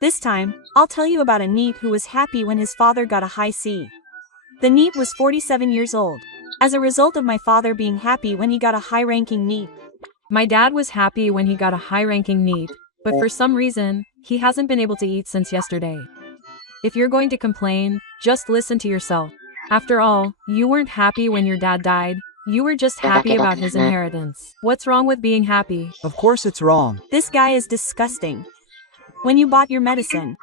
This time, I'll tell you about a NEET who was happy when his father got a high C. The NEET was 47 years old. As a result of my father being happy when he got a high-ranking NEET. My dad was happy when he got a high-ranking NEET, but for some reason, he hasn't been able to eat since yesterday. If you're going to complain, just listen to yourself. After all, you weren't happy when your dad died, you were just happy about his inheritance. What's wrong with being happy? Of course it's wrong. This guy is disgusting. When you bought your medicine.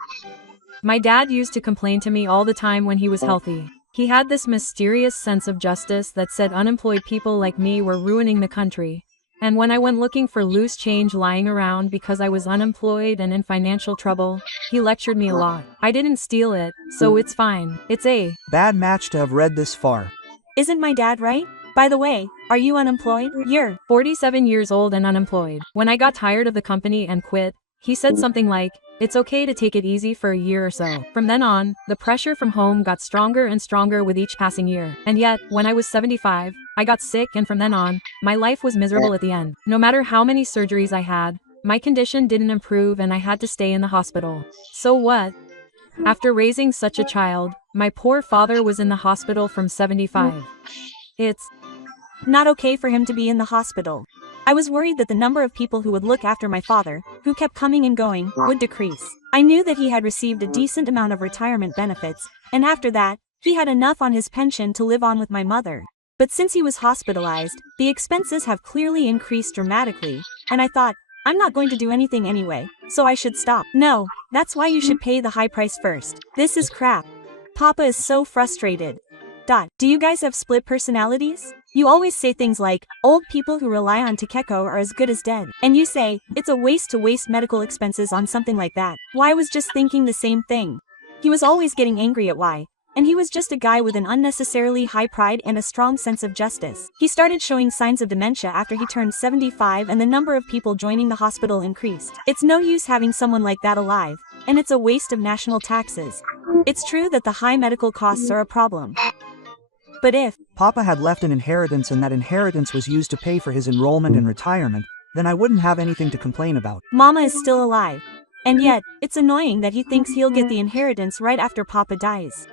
My dad used to complain to me all the time when he was healthy. He had this mysterious sense of justice that said unemployed people like me were ruining the country. And when I went looking for loose change lying around because I was unemployed and in financial trouble, he lectured me a lot. I didn't steal it, so it's fine. It's a bad match to have read this far. Isn't my dad right? By the way, are you unemployed? You're 47 years old and unemployed. When I got tired of the company and quit, he said something like, "It's okay to take it easy for a year or so." From then on, the pressure from home got stronger and stronger with each passing year. And yet, when I was 75, I got sick, and from then on, my life was miserable at the end. No matter how many surgeries I had, my condition didn't improve and I had to stay in the hospital. So what? After raising such a child, my poor father was in the hospital from 75. It's not okay for him to be in the hospital. I was worried that the number of people who would look after my father, who kept coming and going, would decrease. I knew that he had received a decent amount of retirement benefits, and after that, he had enough on his pension to live on with my mother. But since he was hospitalized, the expenses have clearly increased dramatically, and I thought, I'm not going to do anything anyway, so I should stop. No, that's why you should pay the high price first. This is crap. Papa is so frustrated. Do you guys have split personalities? You always say things like, old people who rely on Takeko are as good as dead. And you say, it's a waste to waste medical expenses on something like that. Why was just thinking the same thing. He was always getting angry at why. And he was just a guy with an unnecessarily high pride and a strong sense of justice. He started showing signs of dementia after he turned 75 and the number of people joining the hospital increased. It's no use having someone like that alive, and it's a waste of national taxes. It's true that the high medical costs are a problem. But if Papa had left an inheritance and that inheritance was used to pay for his enrollment and retirement, then I wouldn't have anything to complain about. Mama is still alive. And yet, it's annoying that he thinks he'll get the inheritance right after Papa dies.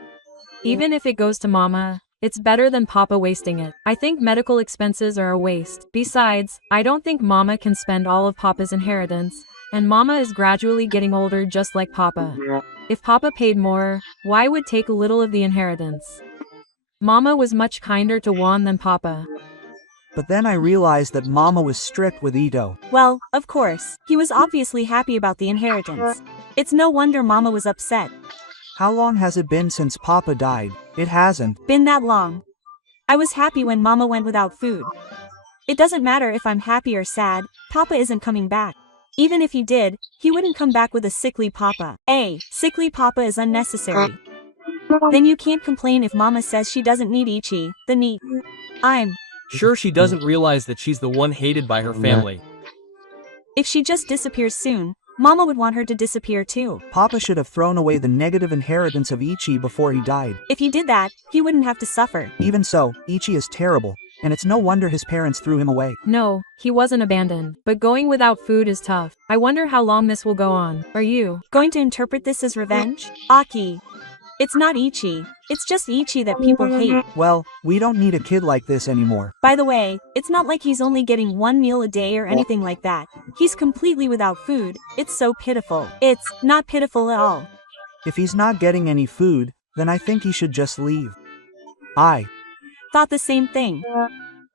Even if it goes to Mama, it's better than Papa wasting it. I think medical expenses are a waste. Besides, I don't think Mama can spend all of Papa's inheritance, and Mama is gradually getting older just like Papa. If Papa paid more, why would take little of the inheritance? Mama was much kinder to Juan than Papa. But then I realized that Mama was strict with Ito. Well, of course, he was obviously happy about the inheritance. It's no wonder Mama was upset. How long has it been since Papa died? It hasn't been that long. I was happy when Mama went without food. It doesn't matter if I'm happy or sad, Papa isn't coming back. Even if he did, he wouldn't come back with a sickly Papa. Sickly Papa is unnecessary. Then you can't complain if Mama says she doesn't need Ichi, the NEET. I'm sure she doesn't realize that she's the one hated by her family. If she just disappears soon, Mama would want her to disappear too. Papa should have thrown away the negative inheritance of Ichi before he died. If he did that, he wouldn't have to suffer. Even so, Ichi is terrible, and it's no wonder his parents threw him away. No, he wasn't abandoned, but going without food is tough. I wonder how long this will go on. Are you going to interpret this as revenge? Aki. It's not Ichi, it's just Ichi that people hate. Well, we don't need a kid like this anymore. By the way, it's not like he's only getting one meal a day or anything like that. He's completely without food. It's so pitiful. It's not pitiful at all. If he's not getting any food, then I think he should just leave. I thought the same thing.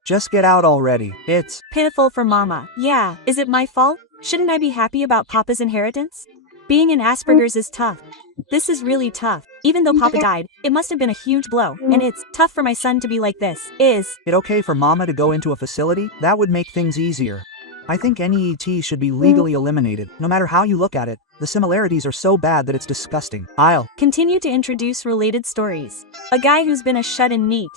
Just get out already. It's pitiful for Mama. Yeah, is it my fault? Shouldn't I be happy about Papa's inheritance? Being in Asperger's is tough. This is really tough. Even though Papa died, it must have been a huge blow, and it's tough for my son to be like this. Is it okay for Mama to go into a facility? That would make things easier. I think any ET should be legally eliminated. No matter how you look at it, the similarities are so bad that it's disgusting. I'll continue to introduce related stories. A guy who's been a shut-in NEET.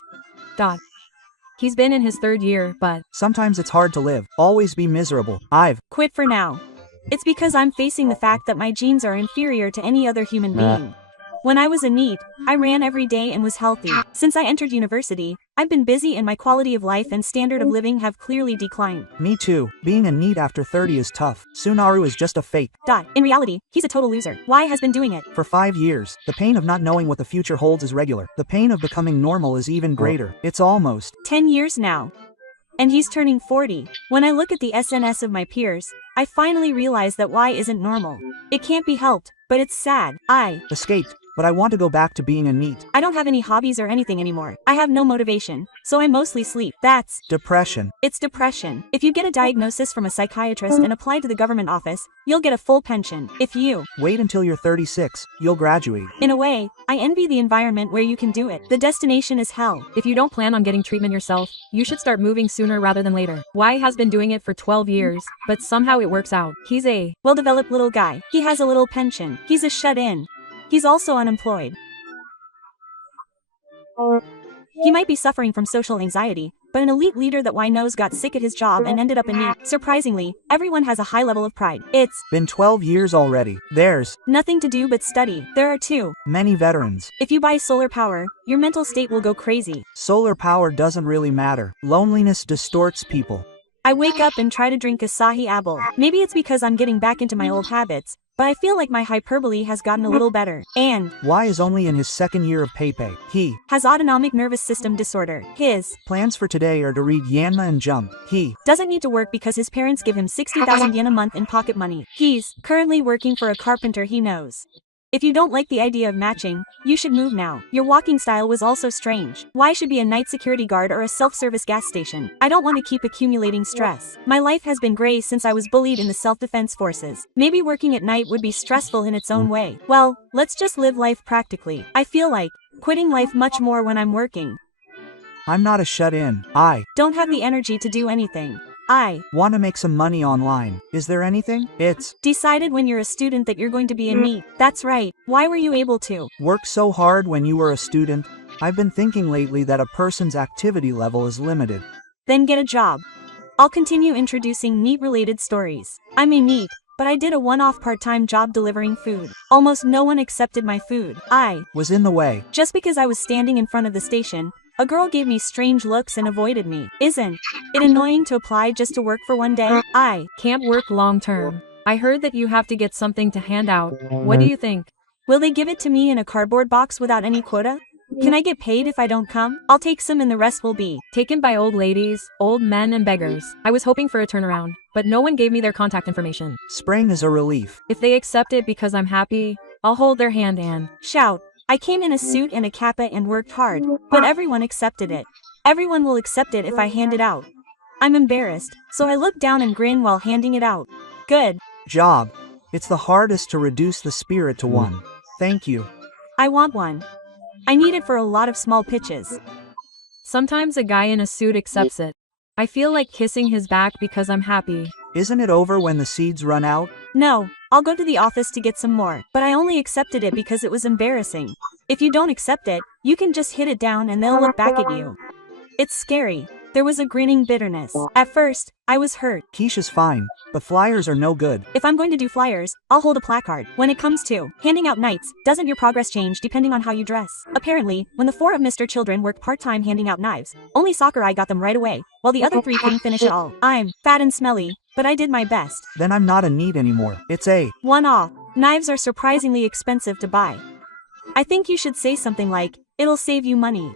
He's been in his 3rd year, but sometimes it's hard to live. Always be miserable. I've quit for now. It's because I'm facing the fact that my genes are inferior to any other human being. When I was a NEET, I ran every day and was healthy. Since I entered university, I've been busy and my quality of life and standard of living have clearly declined. Me too. Being a NEET after 30 is tough. Sunaru is just a fake. In reality, he's a total loser. Y has been doing it For 5 years. The pain of not knowing what the future holds is regular. The pain of becoming normal is even greater. It's almost 10 years now. And he's turning 40. When I look at the SNS of my peers, I finally realize that Y isn't normal. It can't be helped, but it's sad. I escaped. But I want to go back to being a NEET. I don't have any hobbies or anything anymore. I have no motivation, so I mostly sleep. That's depression. It's depression. If you get a diagnosis from a psychiatrist and apply to the government office, you'll get a full pension. If you wait until you're 36, you'll graduate. In a way, I envy the environment where you can do it. The destination is hell. If you don't plan on getting treatment yourself, you should start moving sooner rather than later. Y has been doing it for 12 years, but somehow it works out. He's a well-developed little guy. He has a little pension. He's a shut-in. He's also unemployed. He might be suffering from social anxiety, but an elite leader that Y knows got sick at his job and ended up in NEET. Surprisingly, everyone has a high level of pride. It's been 12 years already. There's nothing to do but study. There are too many veterans. If you buy solar power, your mental state will go crazy. Solar power doesn't really matter. Loneliness distorts people. I wake up and try to drink Asahi Apple. Maybe it's because I'm getting back into my old habits, but I feel like my hyperbole has gotten a little better. And Y is only in his 2nd year of Peipei. He has autonomic nervous system disorder. His plans for today are to read Yanma and jump. He doesn't need to work because his parents give him 60,000 yen a month in pocket money. He's currently working for a carpenter he knows. If you don't like the idea of matching, you should move now. Your walking style was also strange. Y should be a night security guard or a self-service gas station. I don't want to keep accumulating stress. My life has been gray since I was bullied in the self-defense forces. Maybe working at night would be stressful in its own way. Well, let's just live life practically. I feel like quitting life much more when I'm working. I'm not a shut-in. I don't have the energy to do anything. I want to make some money online. Is there anything? It's decided when you're a student that you're going to be a NEET. That's right. Why were you able to work so hard when you were a student? I've been thinking lately that a person's activity level is limited. Then get a job. I'll continue introducing NEET-related stories. I'm a NEET, but I did a one-off part-time job delivering food. Almost no one accepted my food. I was in the way. Just because I was standing in front of the station, a girl gave me strange looks and avoided me. Isn't it annoying to apply just to work for one day? I can't work long term. I heard that you have to get something to hand out. What do you think? Will they give it to me in a cardboard box without any quota? Can I get paid if I don't come? I'll take some and the rest will be taken by old ladies, old men and beggars. I was hoping for a turnaround, but no one gave me their contact information. Spring is a relief. If they accept it because I'm happy, I'll hold their hand and shout. I came in a suit and a kappa and worked hard, but everyone accepted it. Everyone will accept it if I hand it out. I'm embarrassed, so I look down and grin while handing it out. Good job. It's the hardest to reduce the spirit to 1. Thank you. I want one. I need it for a lot of small pitches. Sometimes a guy in a suit accepts it. I feel like kissing his back because I'm happy. Isn't it over when the seeds run out? No, I'll go to the office to get some more, but I only accepted it because it was embarrassing. If you don't accept it, you can just hit it down and they'll look back at you. It's scary. There was a grinning bitterness. At first, I was hurt. Quiche's fine, but flyers are no good. If I'm going to do flyers, I'll hold a placard. When it comes to handing out knights, doesn't your progress change depending on how you dress? Apparently, when the 4 of Mr. Children worked part-time handing out knives, only Sakurai got them right away, while the other 3 couldn't finish at all. I'm fat and smelly, but I did my best. Then I'm not a NEET anymore. It's a one-off. Knives are surprisingly expensive to buy. I think you should say something like, it'll save you money.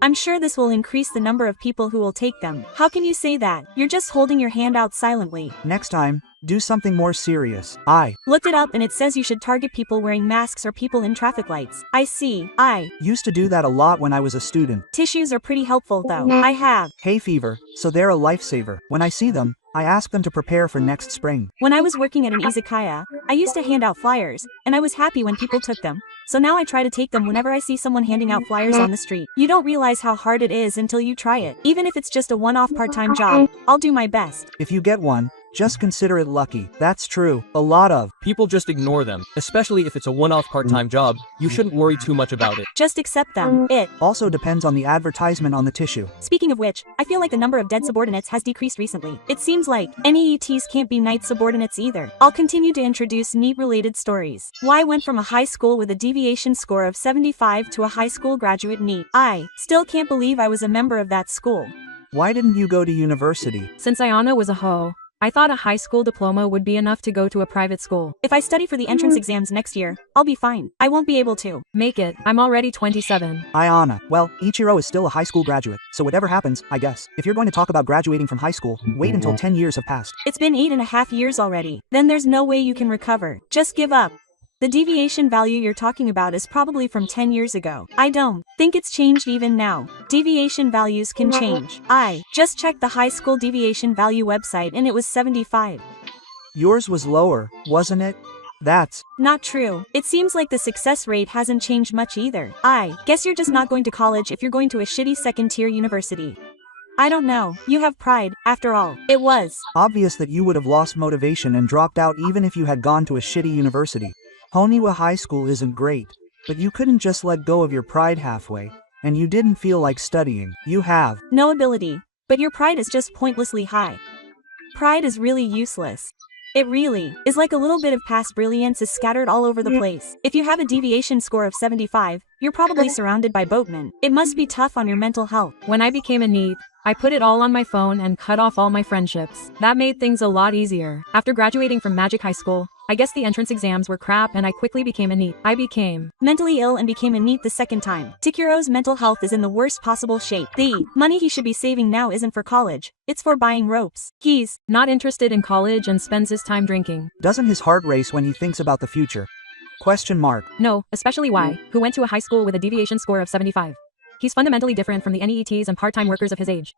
I'm sure this will increase the number of people who will take them. How can you say that? You're just holding your hand out silently. Next time, do something more serious. I looked it up and it says you should target people wearing masks or people in traffic lights. I see. I used to do that a lot when I was a student. Tissues are pretty helpful though. I have hay fever, so they're a lifesaver. When I see them, I ask them to prepare for next spring. When I was working at an izakaya, I used to hand out flyers, and I was happy when people took them. So now I try to take them whenever I see someone handing out flyers on the street. You don't realize how hard it is until you try it. Even if it's just a one-off part-time job, I'll do my best. If you get one, Just consider it lucky. That's true. A lot of People just ignore them, especially if it's a one-off part-time job. You shouldn't worry too much about it. Just accept them. It also depends on the advertisement on the tissue. Speaking of which, I feel like the number of dead subordinates has decreased recently. It seems like NEETs can't be night subordinates either. I'll continue to introduce NEET-related stories. Y went from a high school with a deviation score of 75 to a high school graduate NEET. I still can't believe I was a member of that school. Why didn't you go to university? Since Ayana was a hoe, I thought a high school diploma would be enough to go to a private school. If I study for the entrance exams next year, I'll be fine. I won't be able to make it. I'm already 27. Ayana, well, Ichiro is still a high school graduate, so whatever happens, I guess. If you're going to talk about graduating from high school, wait until 10 years have passed. It's been 8.5 years already. Then there's no way you can recover. Just give up. The deviation value you're talking about is probably from 10 years ago. I don't think it's changed even now. Deviation values can change. I just checked the high school deviation value website and it was 75. Yours was lower, wasn't it? That's not true. It seems like the success rate hasn't changed much either. I guess you're just not going to college if you're going to a shitty second-tier university. I don't know. You have pride, after all. It was obvious that you would have lost motivation and dropped out even if you had gone to a shitty university. Honiwa High School isn't great, but you couldn't just let go of your pride halfway, and you didn't feel like studying. You have no ability, but your pride is just pointlessly high. Pride is really useless. It really is like a little bit of past brilliance is scattered all over the place. If you have a deviation score of 75, you're probably surrounded by boatmen. It must be tough on your mental health. When I became a NEET, I put it all on my phone and cut off all my friendships. That made things a lot easier. After graduating from Magic High School, I guess the entrance exams were crap and I quickly became a NEET. I became mentally ill and became a NEET the second time. Takero's mental health is in the worst possible shape. The money he should be saving now isn't for college, it's for buying ropes. He's not interested in college and spends his time drinking. Doesn't his heart race when he thinks about the future? Question mark. No, especially Y, who went to a high school with a deviation score of 75. He's fundamentally different from the NEETs and part-time workers of his age.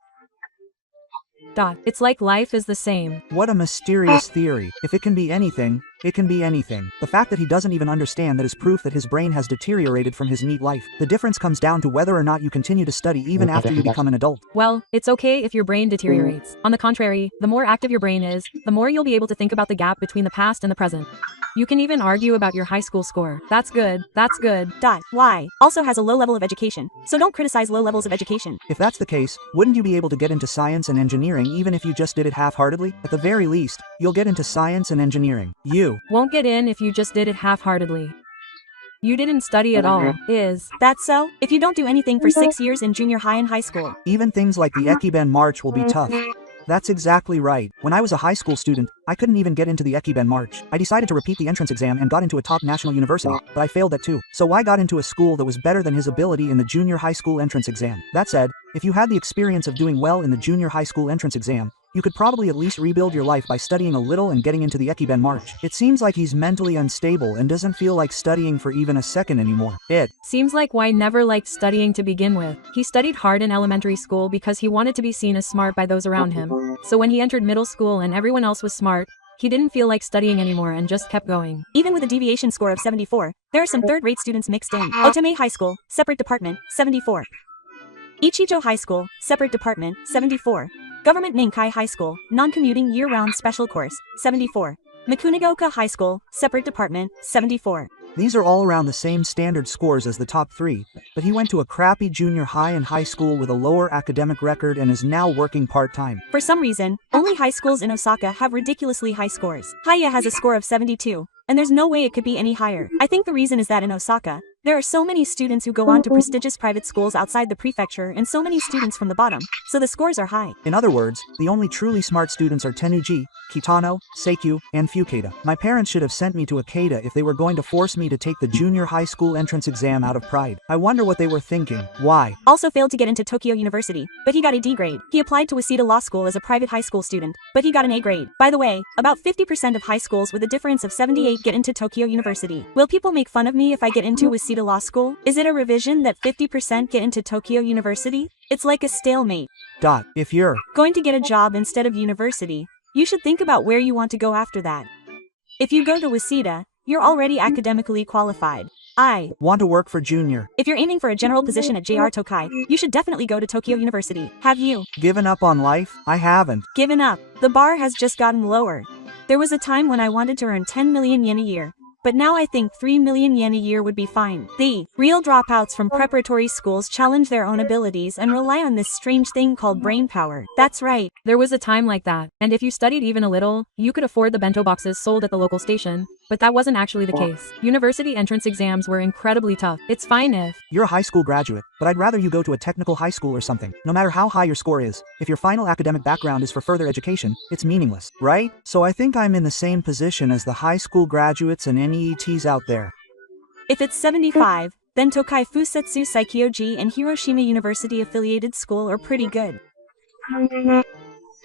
It's like life is the same. What a mysterious theory. If it can be anything, it can be anything. The fact that he doesn't even understand that is proof that his brain has deteriorated from his NEET life. The difference comes down to whether or not you continue to study even after you become an adult. Well, it's okay if your brain deteriorates. On the contrary, the more active your brain is, the more you'll be able to think about the gap between the past and the present. You can even argue about your high school score. That's good. That's good. Y also has a low level of education, so don't criticize low levels of education. If that's the case, wouldn't you be able to get into science and engineering even if you just did it half-heartedly? At the very least, you'll get into science and engineering. You won't get in if you just did it half-heartedly. You didn't study at all, is that so? If you don't do anything for 6 years in junior high and high school, even things like the Ekiben March will be tough. That's exactly right. When I was a high school student, I couldn't even get into the Ekiben March. I decided to repeat the entrance exam and got into a top national university, but I failed that too. So I got into a school that was better than his ability in the junior high school entrance exam. That said, if you had the experience of doing well in the junior high school entrance exam, you could probably at least rebuild your life by studying a little and getting into the Ekiben March. It seems like he's mentally unstable and doesn't feel like studying for even a second anymore. It seems like Y never liked studying to begin with. He studied hard in elementary school because he wanted to be seen as smart by those around him. So when he entered middle school and everyone else was smart, he didn't feel like studying anymore and just kept going. Even with a deviation score of 74, there are some third-rate students mixed in. Otome High School, separate department, 74. Ichijo High School, separate department, 74. Government Ninkai High School, non-commuting year-round special course, 74. Mikunigaoka High School, separate department, 74. These are all around the same standard scores as the top three, but he went to a crappy junior high and high school with a lower academic record and is now working part-time. For some reason, only high schools in Osaka have ridiculously high scores. Hiya has a score of 72, and there's no way it could be any higher. I think the reason is that in Osaka, there are so many students who go on to prestigious private schools outside the prefecture and so many students from the bottom, so the scores are high. In other words, the only truly smart students are Tenuji, Kitano, Seikyu, and Fukeda. My parents should have sent me to Akeda if they were going to force me to take the junior high school entrance exam out of pride. I wonder what they were thinking. Why? Also failed to get into Tokyo University, but he got a D grade. He applied to Waseda Law School as a private high school student, but he got an A grade. By the way, about 50% of high schools with a difference of 78 get into Tokyo University. Will people make fun of me if I get into Waseda Law School? Is it a revision that 50% get into Tokyo University? It's like a stalemate. If you're going to get a job instead of university, you should think about where you want to go after that. If you go to Waseda, you're already academically qualified. I Want to work for Junior. If you're aiming for a general position at JR Tokai, you should definitely go to Tokyo University. Have you Given up on life? I haven't. given up? The bar has just gotten lower. There was a time when I wanted to earn 10 million yen a year. But now I think 3 million yen a year would be fine. The real dropouts from preparatory schools challenge their own abilities and rely on this strange thing called brain power. That's right. There was a time like that, and if you studied even a little, you could afford the bento boxes sold at the local station, but that wasn't actually the case. University entrance exams were incredibly tough. It's fine if You're a high school graduate, but I'd rather you go to a technical high school or something. No matter how high your score is, if your final academic background is for further education, it's meaningless, right? So I think I'm in the same position as the high school graduates and NEETs out there. If it's 75, then Tokai Fusetsu Saikyoji and Hiroshima University affiliated school are pretty good.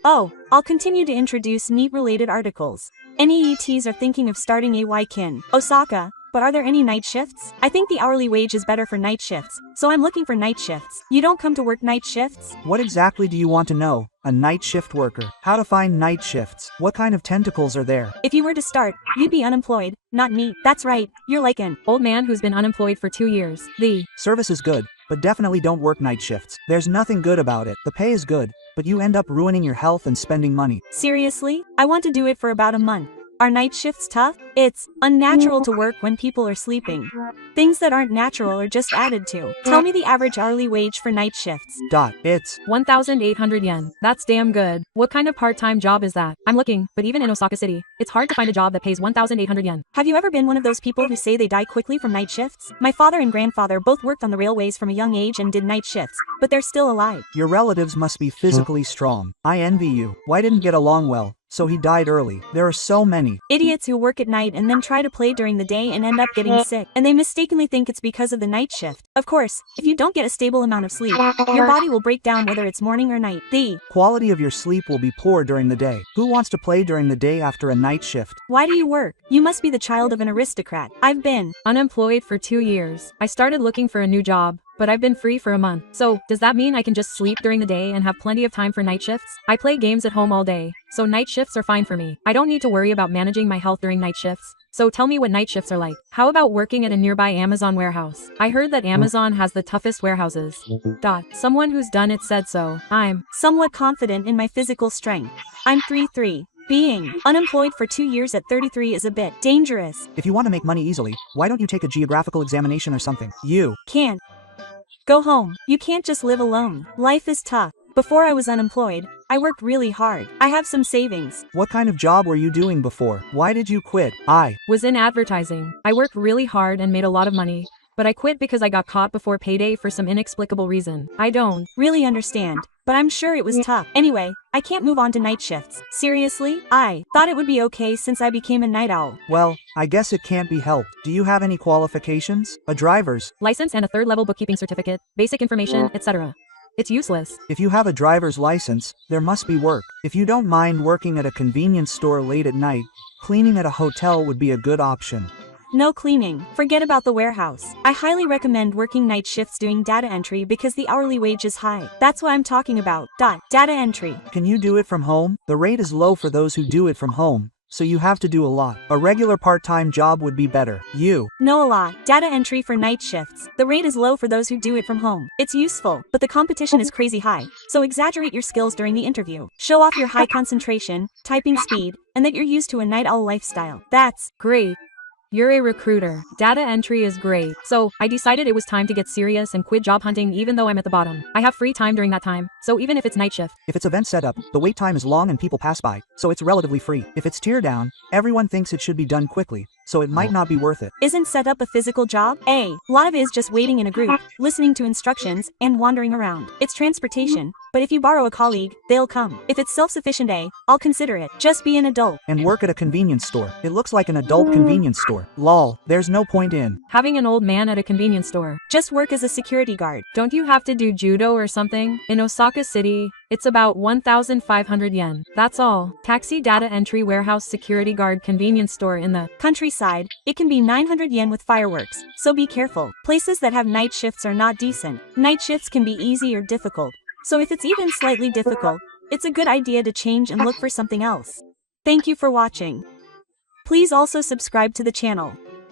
Oh, I'll continue to introduce NEET-related articles. NEETs are thinking of starting a Kin, Osaka, but are there any night shifts? I think the hourly wage is better for night shifts, so I'm looking for night shifts. You don't come to work night shifts? What exactly do you want to know? A night shift worker. How to find night shifts. What kind of tentacles are there? If you were to start, you'd be unemployed, not NEET. That's right, you're like an old man who's been unemployed for 2 years. The Service is good, but definitely don't work night shifts. There's nothing good about it. The pay is good, but you end up ruining your health and spending money. Seriously? I want to do it for about a month. Are night shifts tough? It's unnatural to work when people are sleeping. Things that aren't natural are just added to. Tell me the average hourly wage for night shifts. It's 1,800 yen. That's damn good. What kind of part-time job is that? I'm looking, but even in Osaka City, it's hard to find a job that pays 1,800 yen. Have you ever been one of those people who say they die quickly from night shifts? My father and grandfather both worked on the railways from a young age and did night shifts, but they're still alive. Your relatives must be physically strong. I envy you. Why didn't get along well? So he died early. There are so many Idiots who work at night and then try to play during the day and end up getting sick, and they mistakenly think it's because of the night shift. Of course, if you don't get a stable amount of sleep, your body will break down whether it's morning or night. The quality of your sleep will be poor during the day. Who wants to play during the day after a night shift? Why do you work? You must be the child of an aristocrat. I've been Unemployed for 2 years. I started looking for a new job, but I've been free for a month. So, does that mean I can just sleep during the day and have plenty of time for night shifts? I play games at home all day, so night shifts are fine for me. I don't need to worry about managing my health during night shifts. So tell me what night shifts are like. How about working at a nearby Amazon warehouse? I heard that Amazon has the toughest warehouses. Someone who's done it said so. I'm somewhat confident in my physical strength. I'm 3'3". Being unemployed for 2 years at 33 is a bit dangerous. If you want to make money easily, why don't you take a geographical examination or something? You can't go home. You can't just live alone. Life is tough. Before I was unemployed, I worked really hard. I have some savings. What kind of job were you doing before? Why did you quit? I was in advertising. I worked really hard and made a lot of money, but I quit because I got caught before payday for some inexplicable reason. I don't really understand, but I'm sure it was tough. Anyway, I can't move on to night shifts. Seriously? I thought it would be okay since I became a night owl. Well, I guess it can't be helped. Do you have any qualifications? A driver's license and a third-level bookkeeping certificate, basic information, etc. It's useless. If you have a driver's license, there must be work. If you don't mind working at a convenience store late at night, cleaning at a hotel would be a good option. No cleaning. Forget about the warehouse. I highly recommend working night shifts doing data entry because the hourly wage is high. That's what I'm talking about. Data entry. Can you do it from home? The rate is low for those who do it from home, so you have to do a lot. A regular part-time job would be better. You know a lot. Data entry for night shifts. The rate is low for those who do it from home. It's useful, but the competition is crazy high. So exaggerate your skills during the interview. Show off your high concentration, typing speed, and that you're used to a night owl lifestyle. That's great. You're a recruiter. Data entry is great. So, I decided it was time to get serious and quit job hunting even though I'm at the bottom. I have free time during that time, so even if it's night shift. If it's event setup, the wait time is long and people pass by, so it's relatively free. If it's tear down, everyone thinks it should be done quickly, so it might not be worth it. Isn't setup a physical job? A lot of it is just waiting in a group, listening to instructions, and wandering around. It's transportation, but if you borrow a colleague, they'll come. If it's self-sufficient I'll consider it. Just be an adult. And work at a convenience store. It looks like an adult convenience store. Lol, there's no point in having an old man at a convenience store. Just work as a security guard. Don't you have to do judo or something? In Osaka City, it's about 1,500 yen. That's all. Taxi data entry warehouse security guard convenience store in the countryside. It can be 900 yen with fireworks, so be careful. Places that have night shifts are not decent. Night shifts can be easy or difficult. So if it's even slightly difficult, it's a good idea to change and look for something else. Thank you for watching. Please also subscribe to the channel.